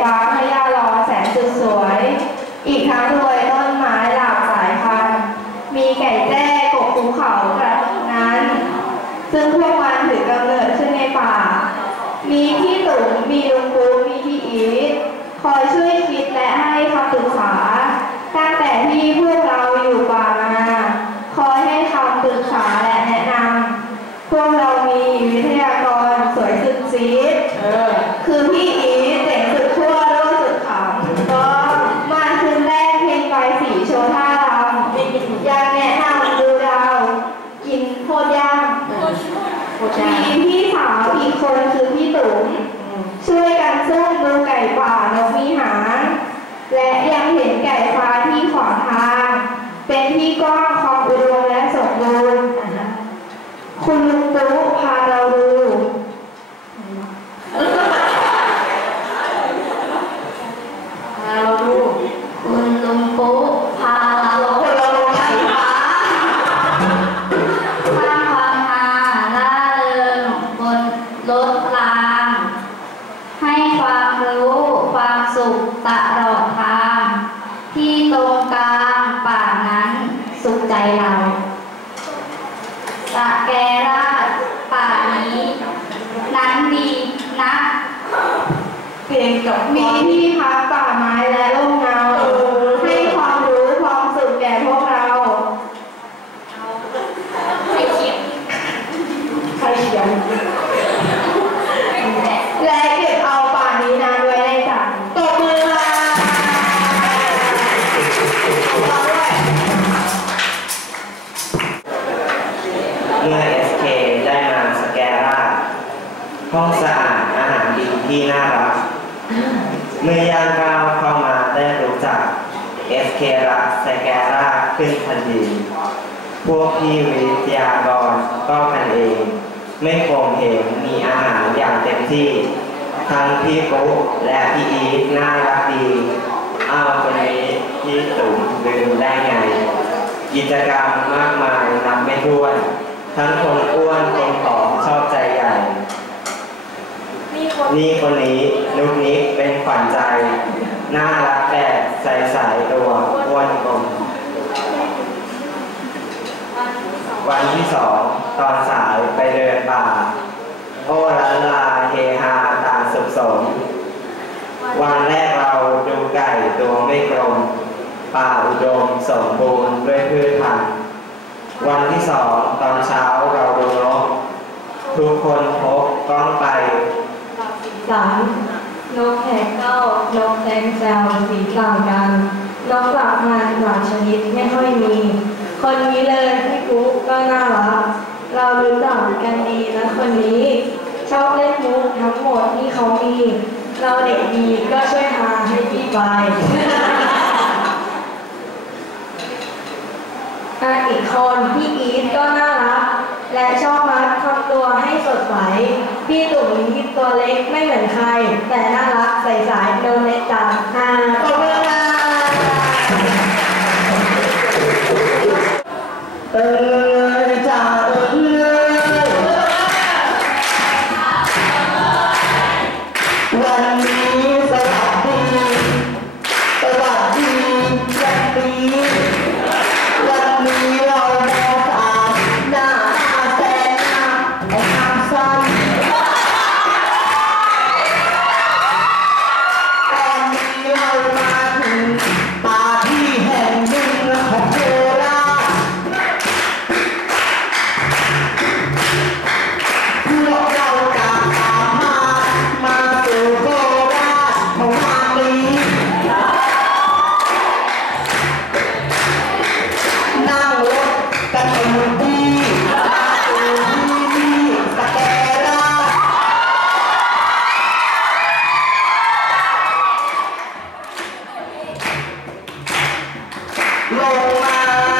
ฟ้าพญาลอแสนสุดสวย อีกทั้งรวยต้นไม้หลากสายพันธุ์มีไก่แจ้กบภูเขากระนั้น ซึ่งพวกมัน ให้ความรู้ความสุขตลอดทาง ที่ตรงกลางป่านั้นสุขใจเราสะแกราชป่านี้ นั้นดีนะเพลงกับมีมีที่พักป่าไม้และร่มเง ห้องสะอาดอาหารดีที่น่ารัก เมื่อย่างก้าวเข้ามาได้รู้จัก SK รักสแกร่าขึ้นทันทีพวกพี่วิทยากรก็กันเอง ไม่คงเห็นมีอาหารอย่างเต็มที่ ทั้งพี่ปุ๊และพี่อีทน่ารักดีอ้าวคนนี้พี่ตุ๋มลืมได้ไง กิจกรรมมากมายนับไม่ถ้วน ทั้งคนอ้วนคนผอมชอบใจใหญ่ นี่คนนี้นุกนิกเป็นขวัญใจ น่ารักแบบใสใสตัวอ้วนกลมวันที่สองตอนสายไปเดินป่า โอ้ลันลาเฮฮาตาสุขสม วันแรกเราดูไก่ตัวไม่กลมป่าอุดมสมบูรณ์ด้วยพืชพันธุ์วันที่สองตอนเช้าเราดูนกทุกคนพกกล้องไป สามนกแขกเก้านกแดงแซวสีต่างกันนกหลักมันหลายชนิดไม่ค่อยมี คนนี้เลยพี่กุ๊กก็น่ารัก เรารู้จักกันดีนะคนนี้ ชอบเล่นมุกทั้งหมดที่เขามี เราเด็กดีก็ช่วยหาให้พี่ไปอะอีกคนพี่อีทก็น่ารัก และชอบมัดทำตัวให้สดใส พี่ตุ่มนี่ตัวเล็กไม่เหมือนใคร แต่น่ารักใส่สายโดนเล็กจังอ่าขอบคุณค่ะเออ Roma.